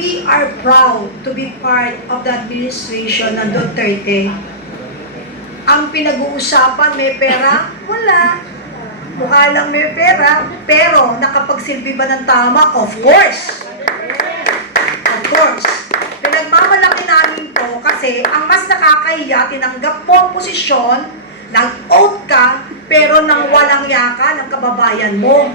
we are proud to be part of the administration ng Duterte. Ang pinag-uusapan, may pera? Wala. Mukha lang may pera, pero nakapagsilbi ba ng tama? Of course. Of course. Pinagmamalaki namin to kasi ang mas nakakahiya, tinanggap mo ang posisyon, nag-oath ka, pero nang walang yaka ng kababayan mo.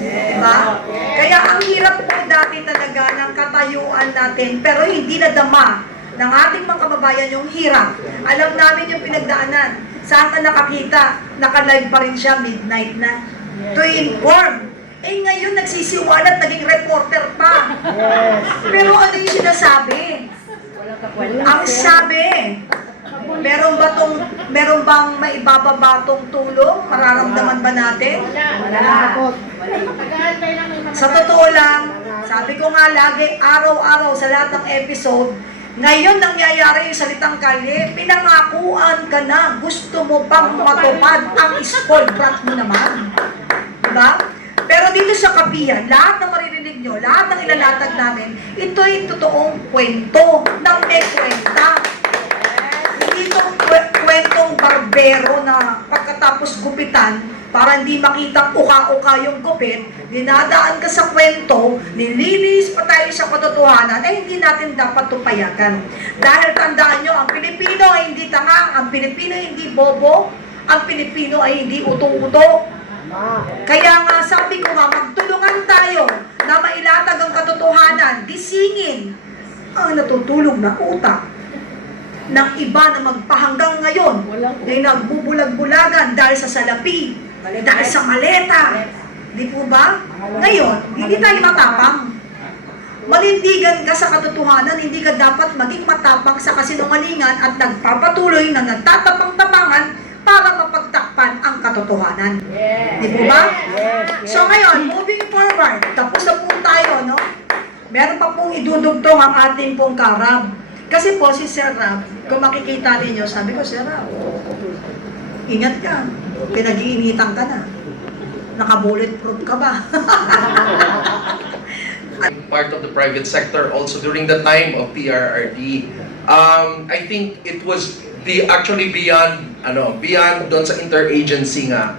Diba? Kaya ang hirap po dati talaga ng katayuan natin, pero hindi nadama ng ating mga kababayan yung hirap. Alam namin yung pinagdaanan. Saan ka nakakita? Naka-live pa rin siya, midnight na. To inform. Eh ngayon nagsisiwalat, naging reporter pa. Pero ano yung sinasabi? Ang sabi, meron bang maibababatong tulong? Mararamdaman ba natin? Wala. Sa totoo lang, sabi ko nga lagi, araw-araw sa lahat ng episode, ngayon nangyayari yung salitang kalye, pinangakuan ka na, gusto mo pang matupad ang spoiled brat mo naman. Diba? Pero dito sa Kapihan, lahat ng maririnig nyo, lahat ng ilalatag namin, ito'y totoong kwento ng may kwenta. Hindi itong kwentong barbero na pagkatapos gupitan, para hindi makita uka-uka yung gupit, dinadaan ka sa kwento, nililis pa tayo sa katotohanan, ay hindi natin dapat tupayagan. Dahil tandaan nyo, ang Pilipino ay hindi tanga, ang Pilipino ay hindi bobo, ang Pilipino ay hindi uto-uto. Kaya nga sabi ko nga, magtulungan tayo na mailatag ang katotohanan, gisingin ang natutulog na utak ng iba na magpahanggang ngayon na nagbubulag-bulagan dahil sa salapi, dahil sa maleta. Di po ba? Ngayon, hindi tayo matapang. Manindigan ka sa katotohanan, hindi ka dapat maging matapang sa kasinungalingan at nagpapatuloy na nagtatapang-tapangan para mapagtakpan ang katotohanan. Di po ba? So ngayon, moving forward, tapos na po tayo, no? Meron pa pong idudugtong ang ating pong karab. Kasi po si Sir Rab, kung makikita ninyo, sabi ko, Sir Rab, ingat ka, pinag-iinitan ka na. Naka-bulletproof ka ba? Part of the private sector also during the time of PRRD. I think it was actually beyond doon sa interagency nga.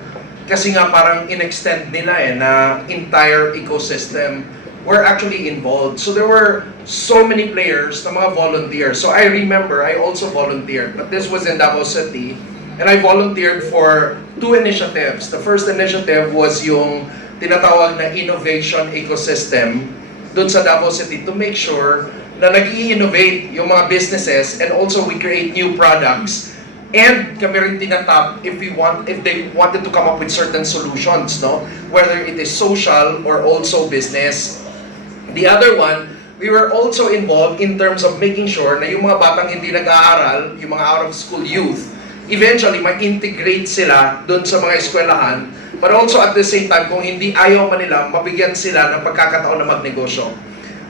Kasi nga parang in-extend nila na entire ecosystem were actually involved. So there were so many players na mga volunteers. So I remember I also volunteered, but this was in Davao City, and I volunteered for 2 initiatives. The first initiative was yung tinatawag na innovation ecosystem doon sa Davao City to make sure na nag-i-innovate yung mga businesses and also we create new products. And kami rin tinatap if they wanted to come up with certain solutions, no? Whether it is social or also business. The other one, we were also involved in terms of making sure na yung mga batang hindi nag-aaral, yung mga out-of-school youth, eventually ma-integrate sila doon sa mga eskwelahan, but also at the same time, kung hindi ayaw man nila, mabigyan sila ng pagkakataon na magnegosyo.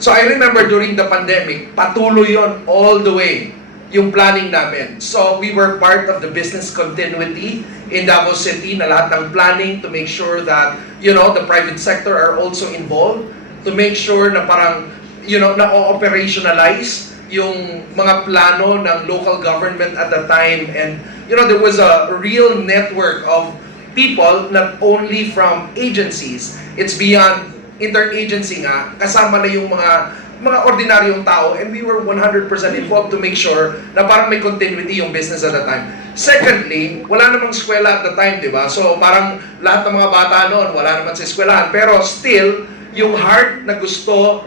So I remember during the pandemic, patuloy yon all the way, yung planning namin. So we were part of the business continuity in Davao City na lahat ng planning to make sure that, the private sector are also involved to make sure na parang, na-operationalize yung mga plano ng local government at the time. And, there was a real network of people, not only from agencies, it's beyond interagency nga, kasama na yung mga ordinaryong tao, and we were 100% involved to make sure na parang may continuity yung business at the time. Secondly, wala namang eskwela at the time, di ba? So parang lahat ng mga bata noon, wala naman sa eskwelahan, pero still, yung heart na gusto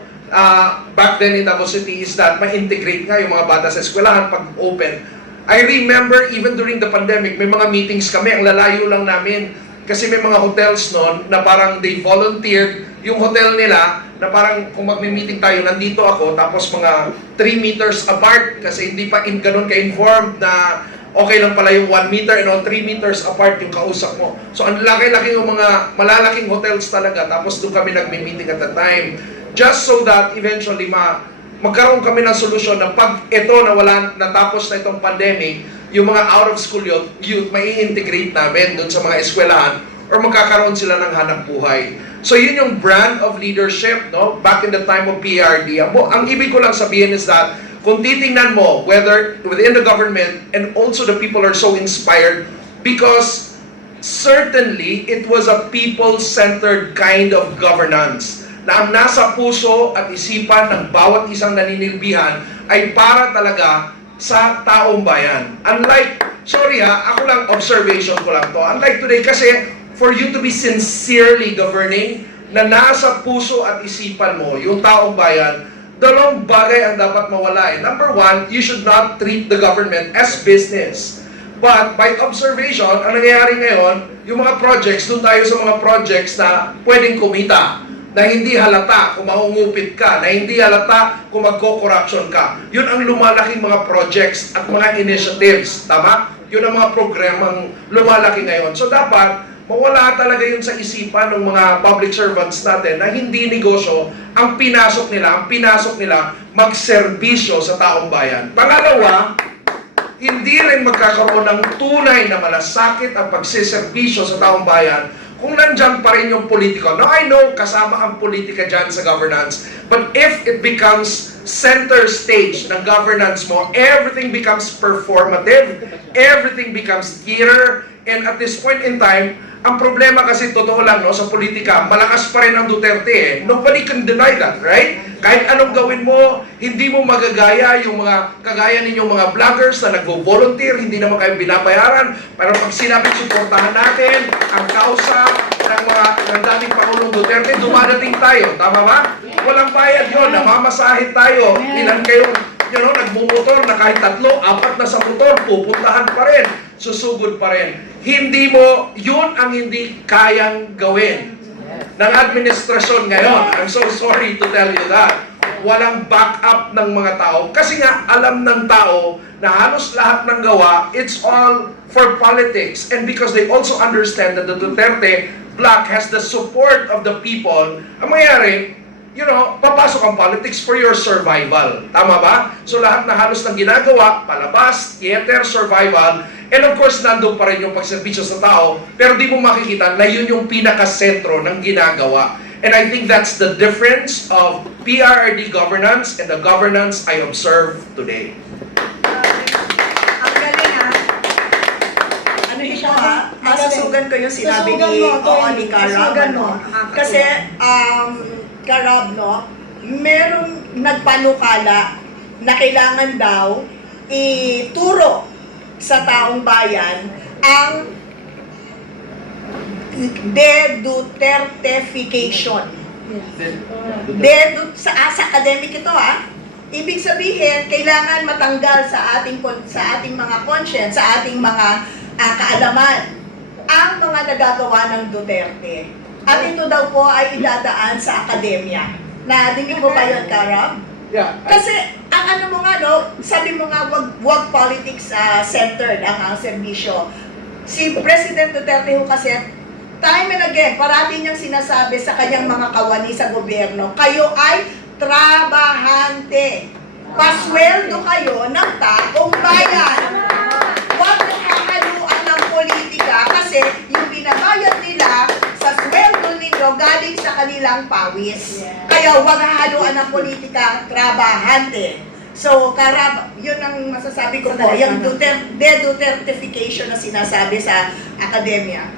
back then in Davao City is that ma-integrate nga yung mga bata sa eskwelahan pag open. I remember even during the pandemic, may mga meetings kami, ang lalayo lang namin. Kasi may mga hotels noon na parang they volunteered yung hotel nila na parang kung magmi-meeting tayo, nandito ako, tapos mga 3 meters apart kasi hindi pa ganun ka-informed na okay lang pala yung 1 meter and all 3 meters apart yung kausap mo. So ang laki-laki yung mga malalaking hotels talaga, tapos doon kami nagmi-meeting at the time. Just so that eventually magkaroon kami ng solusyon na pag ito natapos na itong pandemic, yung mga out-of-school youth may integrate namin doon sa mga eskwelahan or magkakaroon sila ng hanap buhay. So yun yung brand of leadership, no? Back in the time of PRD. Ang ibig ko lang sabihin is that kung titingnan mo, whether within the government and also the people are so inspired because certainly it was a people-centered kind of governance na ang nasa puso at isipan ng bawat isang naninilbihan ay para talaga sa taong bayan. Unlike, ako lang, observation ko lang to. Unlike today kasi for you to be sincerely governing na nasa puso at isipan mo yung taong bayan, dalawang bagay ang dapat mawala. Number one, you should not treat the government as business. But by observation, ang nangyayari ngayon, yung mga projects, doon tayo sa mga projects na pwedeng kumita, na hindi halata kung mangungupit ka, na hindi halata kung magko-corruption ka. Yun ang lumalaking mga projects at mga initiatives, tama? Yun ang mga programang lumalaki ngayon. So dapat, mawala talaga yun sa isipan ng mga public servants natin na hindi negosyo ang pinasok nila magserbisyo sa taong bayan. Pangalawa, hindi rin magkakaroon ng tunay na malasakit ang pagsiservisyo sa taong bayan kung nandyan pa rin yung politika. Now, I know kasama ang politika dyan sa governance, but if it becomes center stage ng governance mo, everything becomes performative, everything becomes theater, and at this point in time, ang problema kasi, totoo lang, no, sa politika, malakas pa rin ang Duterte eh. Nobody can deny that, right? Kahit anong gawin mo, hindi mo magagaya yung mga kagaya ninyong mga vloggers na nagvo-volunteer, hindi naman kayo binabayaran. Pero pag sinabing suportahan natin ang kausa ng dating Pangulong Duterte, dumadating tayo. Tama ba? Walang bayad yun, namamasahe tayo. Ilan kayong nagmumotor na kahit 3, 4 na sa motor, pupuntahan pa rin, susugod pa rin. Hindi mo, yun ang hindi kayang gawin ng administrasyon ngayon. I'm so sorry to tell you that. Walang backup ng mga tao. Kasi nga, alam ng tao na halos lahat ng gawa, it's all for politics. And because they also understand that the Duterte bloc has the support of the people, ang mayayari, papasok ang politics for your survival. Tama ba? So lahat na halos ng ginagawa, palabas, theater, survival, and of course, nandun pa rin yung pagserbisyo sa tao, pero di mo makikita na yun yung pinakasentro ng ginagawa. And I think that's the difference of PRRD governance and the governance I observe today. Ang galing ha. Ano ito ha? Masusugan ko yung sinabi ni Karab. Kasi, Karab, no, merong nagpanukala na kailangan daw ituro sa taong bayan ang de-Duterteification. Sa academic ito ha. Ibig sabihin, kailangan matanggal sa ating mga conscience, sa ating mga kaalaman ang mga nagagawa ng Duterte. At ito daw po ay idadaan sa akademya. Nadinig mo ba yun, Karab? Yeah. Kasi, ang ano mo nga, no, sabi mo nga, wag politics centered ang serbisyo. Si President Duterte ho kasi, time and again, parati niyang sinasabi sa kanyang mga kawani sa gobyerno, kayo ay trabahante. Pasweldo kayo ng taong bayan. Huwag nakahaluan ng politika kasi yung binabayad nila sa sweldo ninyo galing sa kanilang pawis. Kaya huwag haluan ng politika, trabahante. So, Karab, yun ang masasabi ko po, yung de-Duterteification na sinasabi sa akademya.